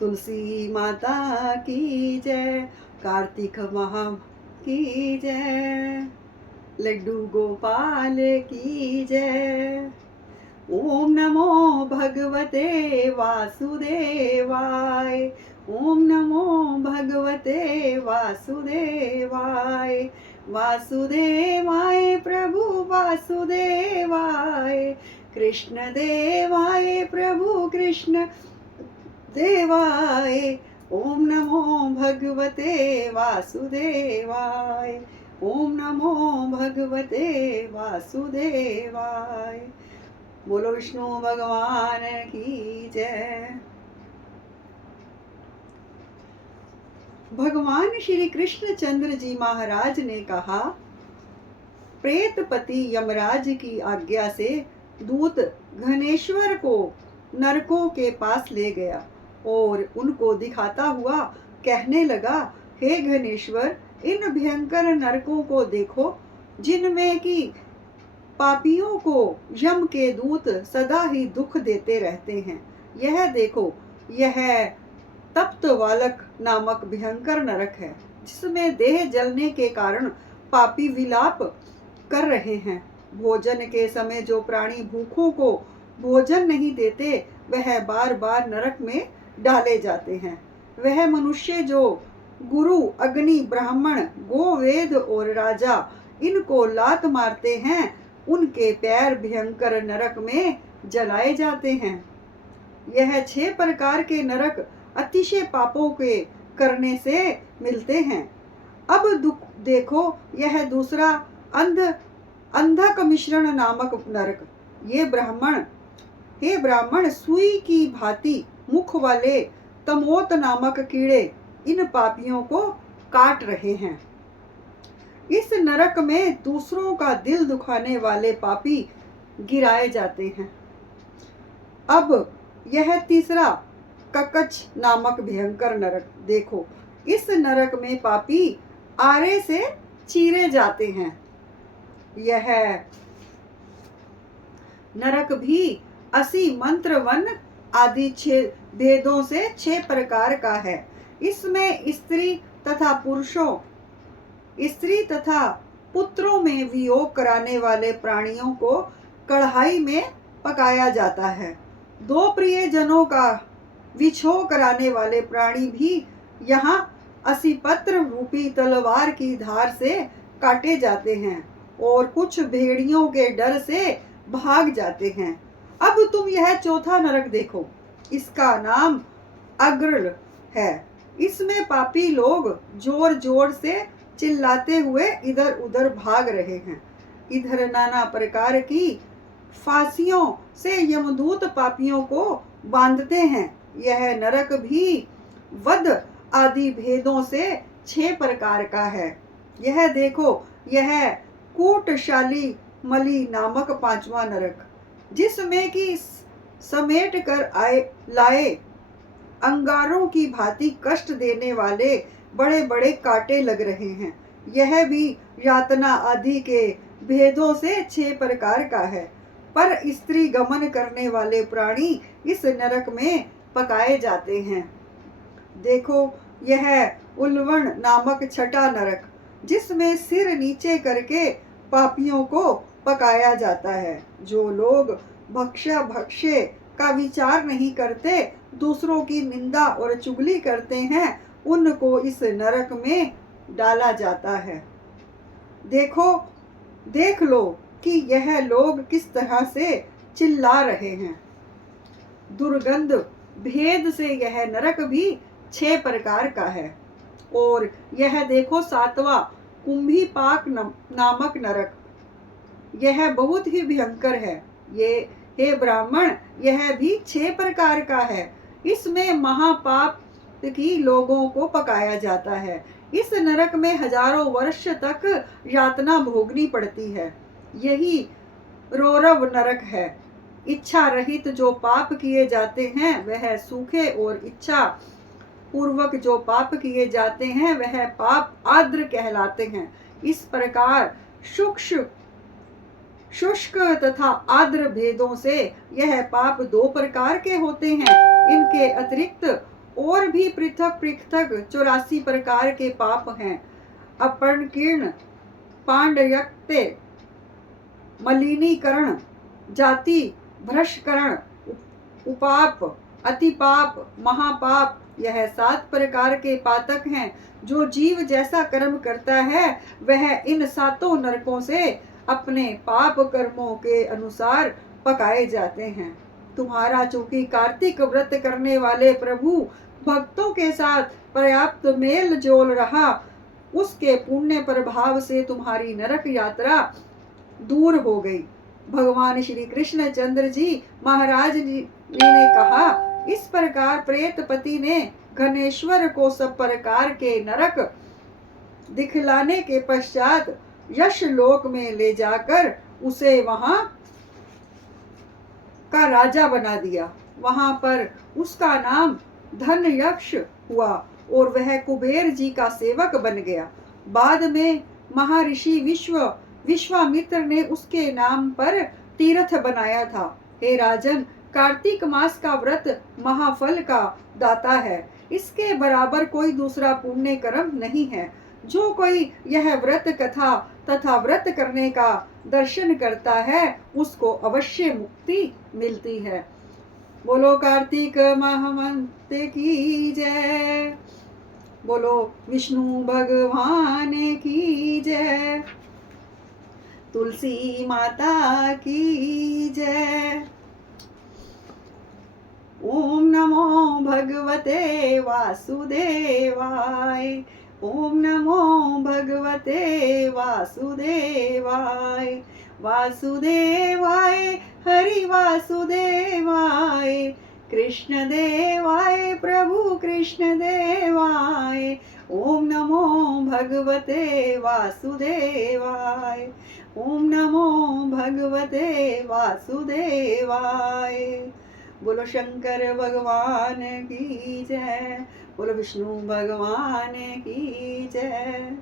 तुलसी माता की जय, कार्तिक माह की जय, लड्डू गोपाल की जय। ओम नमो भगवते वासुदेवाय, ओम नमो भगवते वासुदेवाय, वासुदेवाय प्रभु वासुदेवाय, कृष्ण देवाय प्रभु कृष्ण देवाय। ओम नमो भगवते वासुदेवाय, ओम नमो भगवते वासुदेवाय। बोलो विष्णु भगवान की जय। भगवान श्री कृष्ण चंद्र जी महाराज ने कहा, प्रेतपति यमराज की आज्ञा से दूत घनेश्वर को नरकों के पास ले गया और उनको दिखाता हुआ कहने लगा, हे घनेश्वर, इन भयंकर नरकों को देखो, जिनमें कि पापियों को यम के दूत सदा ही दुख देते रहते हैं। यह देखो, यह तप्त वालक नामक भयंकर नरक है, जिसमें देह जलने के कारण पापी विलाप कर रहे हैं। भोजन के समय जो प्राणी भूखों को भोजन नहीं देते, वह बार बार नरक में डाले जाते हैं। वह मनुष्य जो गुरु, अग्नि, ब्राह्मण, गो, वेद और राजा इनको लात मारते हैं, उनके पैर भयंकर नरक में जलाए जाते हैं। यह 6 प्रकार के नरक अतिशय पापों के करने से मिलते हैं। अब देखो, यह दूसरा अंधक मिश्रण नामक नरक। हे ब्राह्मण, सुई की भांति मुख वाले तमोत नामक कीड़े इन पापियों को काट रहे हैं। इस नरक में दूसरों का दिल दुखाने वाले पापी गिराए जाते हैं। अब यह तीसरा ककच नामक भयंकर नरक देखो, इस नरक में पापी आरे से चीरे जाते हैं। यह नरक भी 80 मंत्र वन आदि 6 भेदों से 6 प्रकार का है। इसमें स्त्री तथा पुत्रों में वियोग कराने वाले प्राणियों को कढ़ाई में पकाया जाता है। 2 प्रियजनों का विछोह कराने वाले प्राणी भी यहाँ 80 पत्र रूपी तलवार की धार से काटे जाते हैं और कुछ भेड़ियों के डर से भाग जाते हैं। अब तुम यह चौथा नरक देखो, इसका नाम अग्रल है। इसमें पापी लोग जोर जोर से चिल्लाते हुए इधर उधर भाग रहे हैं। इधर नाना प्रकार की फांसियों से यमदूत पापियों को बांधते हैं। यह नरक भी वध आदि भेदों से 6 प्रकार का है। यह देखो, यह कूटशाली मली नामक 5वां नरक, जिसमें कि समेट कर लाए अंगारों की भांति कष्ट देने वाले बड़े बड़े कांटे लग रहे हैं। यह भी यातना आदि के भेदों से 6 प्रकार का है। पर स्त्री गमन करने वाले प्राणी इस नरक में पकाए जाते हैं। देखो, यह उल्वण नामक 6ठा नरक, जिसमें सिर नीचे करके पापियों को पकाया जाता है। जो लोग भक्ष्य का विचार नहीं करते, दूसरों की निंदा और चुगली करते हैं, उनको इस नरक में डाला जाता है। देख लो कि यह लोग किस तरह से चिल्ला रहे हैं। दुर्गंध भेद से यह नरक भी 6 प्रकार का है। और यह देखो 7वां कुंभी पाक नामक नरक, यह बहुत ही भयंकर है। हे ब्राह्मण, यह भी 6 प्रकार का है। इसमें महापाप की लोगों को पकाया जाता है। इस नरक में हजारों वर्ष तक यातना भोगनी पड़ती है। यही रौरव नरक है। इच्छा रहित जो पाप किए जाते हैं वह सूखे, और इच्छा पूर्वक जो पाप किए जाते हैं वह पाप आर्द्र कहलाते हैं। इस प्रकार शुष्क तथा आर्द्र भेदों से यह पाप 2 प्रकार के होते हैं। इनके अतिरिक्त और भी पृथक पृथक 84 प्रकार के पाप हैं। अपणकीर्ण, पांडयक्ते, मलिनीकरण, जाति भ्रष्टकरण, उपाप, अतिपाप, महापाप, यह 7 प्रकार के पातक हैं। जो जीव जैसा कर्म करता है वह इन 7 नरकों से अपने पाप कर्मों के अनुसार पकाए जाते हैं। तुम्हारा चूंकि कार्तिक व्रत करने वाले प्रभु भक्तों के साथ पर्याप्त मेल जोल रहा, उसके पुण्य प्रभाव से तुम्हारी नरक यात्रा दूर हो गई। भगवान श्री कृष्ण चंद्र जी महाराज जी ने कहा, इस प्रकार प्रेतपति ने घनेश्वर को सब प्रकार के नरक दिखलाने के पश्चात यश लोक में ले जाकर उसे वहां का राजा बना दिया। वहां पर उसका नाम धन यक्ष हुआ और वह कुबेर जी का सेवक बन गया। बाद में महर्षि विश्वामित्र ने उसके नाम पर तीर्थ बनाया था। हे राजन, कार्तिक मास का व्रत महाफल का दाता है। इसके बराबर कोई दूसरा पुण्य कर्म नहीं है। जो कोई यह व्रत कथा तथा व्रत करने का दर्शन करता है उसको अवश्य मुक्ति मिलती है। बोलो कार्तिक महामंत की जय। बोलो विष्णु भगवान की जय। तुलसी माता की जय। ओम नमो भगवते वासुदेवाय। ओम नमो भगवते वासुदेवाय। वासुदेवाय हरि वासुदेवाय। कृष्ण देवाय प्रभु कृष्ण देवाय। ओम नमो भगवते वासुदेवाय। ओम नमो भगवते वासुदेवाय। बोलो शंकर भगवान की जय। बोलो विष्णु भगवान की जय।